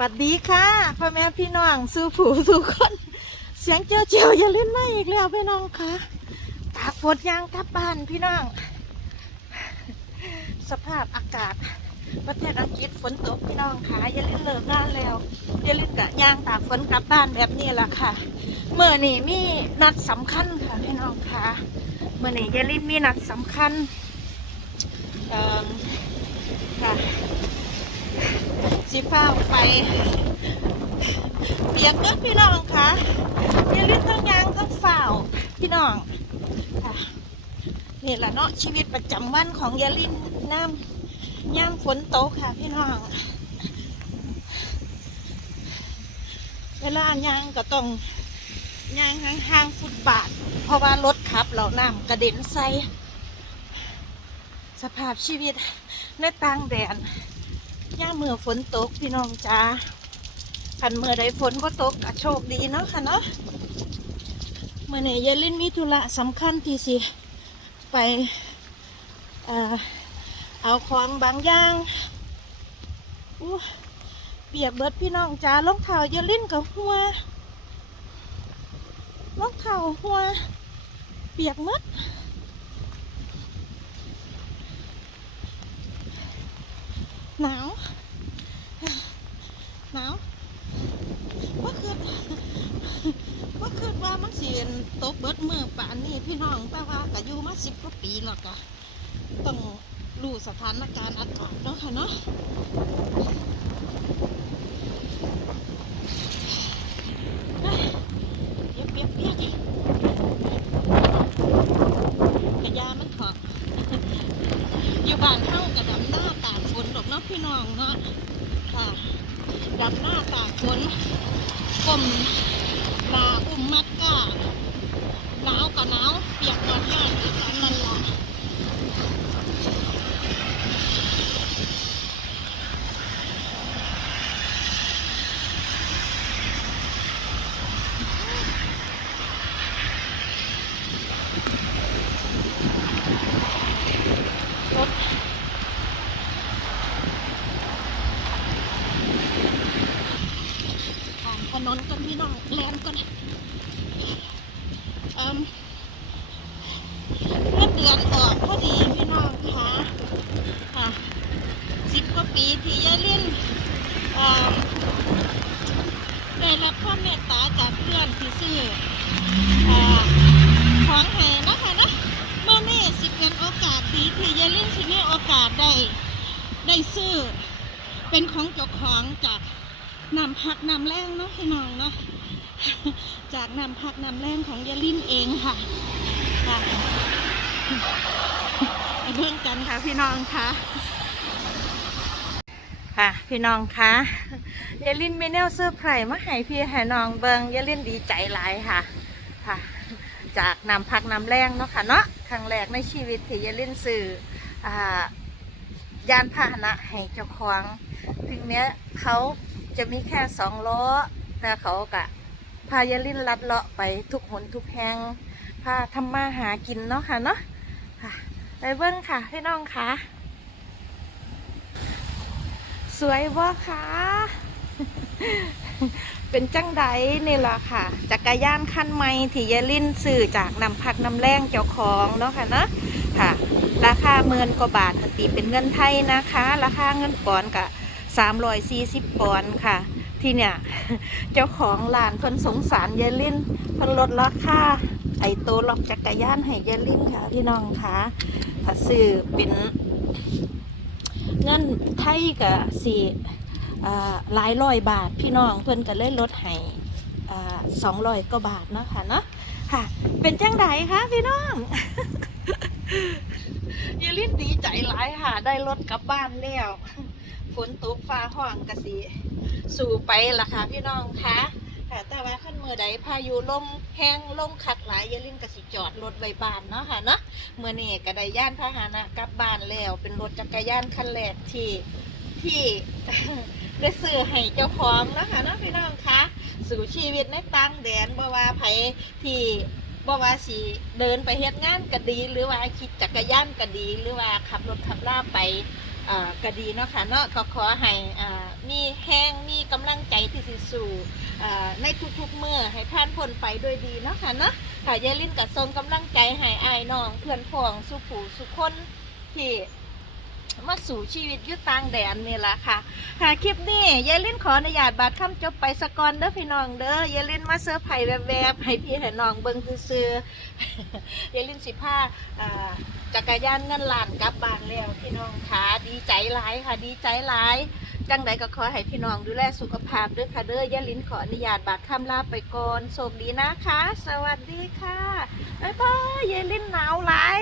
หวัดดีค่ะพ่อแม่พี่น้องสู้ผู้สู้คน เสียงเจียวเจียวๆอย่าเล่นไม่อีกแล้วพี่น้องค่ะตากฝนยางกลับบ้านพี่น้อง สภาพอากาศประเทศอังกฤษฝนตกพี่น้องค่ะอย่าเล่นเลิกงานแล้วอย่าเล่นกะยางตากฝนกลับบ้านแบบนี้ละค่ะเมื่อนี่มีนัดสำคัญค่ะพี่น้องค่ะเมื่อนี่อย่าเล่นมีนัดสำคัญเออค่ะ สิฟ้าไปเปียกเด้อพี่น้องค่ะอย่าลืมทั้งยางทั้งฝ่าวพี่น้องค่ะนี่แหละเนาะชีวิตประจำวันของยาลินน้ำย่ำฝนตกค่ะพี่น้อง เวลายางก็ต้องยางห่างๆฟุตบาท เพราะว่ารถขับเราน้ำกระเด็นใส่สภาพชีวิตในต่างแดน ย่าเมื่อฝนตกพี่น้องจ้าขันเมื่อใดฝนก็ตกก็โชคดีเนาะค่ะเนาะเมื่อไหร่ยายลินมีธุระสำคัญที่สิ ไปเอาของบางอย่างเปียกเบิดพี่น้องจ้ารองเท้ายายลินกับหัวรองเท้าหัว เปียกหมด หนาว หนาวว่าคือว่าคือว่ามันเสียนตกเบิดเมื่อป่านนี้พี่น้องแต่ว่าก็อยู่มาสิบกว่าปีแล้วก็ต้องรู้สถานการณ์อากาศเนาะค่ะเนาะเฮ้ยเปียกเปียกเปียกกระยามันถอด อยู่บ้านเท่ากับดำหน้าตากฝนดอกเนาะ พี่น้องเนาะค่ะดับหน้าตากฝนกลมตาอุ้มมัดก้าหนาวกับหนาวเปียกกับยากอีกอันนั่นล่ะรถผ่า นถนนกันพี่น้องแลนกันเอิ่มเมื่อเดือนออกพอดีพี่น้องค่ะค่ะสิบกว่าปีที่ยายเล่นเอิ่มได้รับความเมตตาจากเพื่อนที่ซื้อเอ่อของแห่นะคะนะเมื่อนี่สิเป็นโอกาสดีที่ยายเล่นสิมีโอกาสได้ได้ซื้อเป็นของเจ้าของจาก นำพักนำแรงเนาะพี่น้องเนาะจากนำพักนำแรงของยาลินเองค่ะค่ะเบิ่งกันค่ะพี่น้องค่ะค่ะพี่น้องคะยาลินมีแนวเซอร์ไพรมาให้พี่ให้น้องเบิงยาลินดีใจหลายค่ะค่ะ จากนำพักนำแรงเนาะค่ะเนาะครั้งแรกในชีวิตที่ยาลินสื่ออ่ายานพาหนะให้เจ้าของ ถึงแม้ยเขา จะมีแค่สองล้อแต่เขากะพายาลินลัดเลาะไปทุกหนทุกแห่งพาทำมาหากินเนาะค่ะเนาะค่ะไปเบิ้งค่ะพี่น้องค่ะ สวยบ่คะเป็นจังไดนี่ล่ะค่ะ จักรยานคันใหม่ที่ยาลินซื้อจากนำพักนำแรงเจ้าของเนาะค่ะเนาะค่ะ ราคาเมินกว่าบาทตีเป็นเงินไทยนะคะ ราคาเงินปอนกะ 340ปอนด์ค่ะ ที่เนี่ย เจ้าของร้านเพิ่นสงสารยายลินเพิ่นลดราคาไอโตวล็อกจักรยานให้ยายลินค่ะ พี่น้องค่ะถ้าซื้อเป็นเงินไทยกะสี่หลายร้อยบาทพี่น้องเพิ่อนก็เลยลดให้สองร้อยกว่าบาทเนาะค่ะเนาะค่ะ เป็นจังไดคะพี่น้องยายลินดีใจหลายค่ะ ได้รถกลับบ้านแล้ว ฝนตกฟ้าห้องกะสีสู่ไปล่ะค่ะพี่น้องคะค่ะแต่ว่าขั้นมือใดพายุลมแห้งลมขัดหลายอยาลินกะสิจอดรถไว้บ้านเนาะค่ะเนาะเมื่อนี้ก็ได้ย่านพาหนะกลับบ้านแล้ว เป็นรถจักรยานคันแรกที่ที่ได้ซื้อให้เจ้าของเนาะค่ะเนาะพี่น้องคะสู่ชีวิตในต่างแดนบ่ว่าไผที่บ่ว่าสิเดินไปเฮ็ดงานก็ดี หรือว่าขี่จักรยานก็ดี หรือว่าขับรถขับล่าไป อ่าก็ดีเนาะค่ะเนาะก็ขอให้อ่ามีแห้งมีกำลังสู่เอ่ในทุกๆเมื่อให้ผ่านพ้นไปด้วยดีเนาะค่ะเนาะค่ะยายลินกับทรงกำลังใจให้อายน้องเพื่อนพ้องสุผู้สุคนที่ มาสู่ชีวิตยุต่างแดนนี่แหละค่ะ ค่ะคลิปนี้ยายลินขออนุญาตบาดคำจบไปสกอนเด้อพี่น้องเด้อยายลินมาเซอร์ไพรส์แวบๆให้พี่ให้น้องเบิ่งซื่อๆยายลินสิพาอ่าจักรยานเงินล้านกลับบ้านแล้วพี่น้องค่ะดีใจหลายค่ะดีใจหลายจังใดก็ขอให้พี่น้องดูแลสุขภาพด้วยค่ะเด้อยายลินขออนุญาตบาดคำลาไปก่อนโชคดีนะคะ สวัสดีค่ะ บ๊ายบายยายลินหนาวหลาย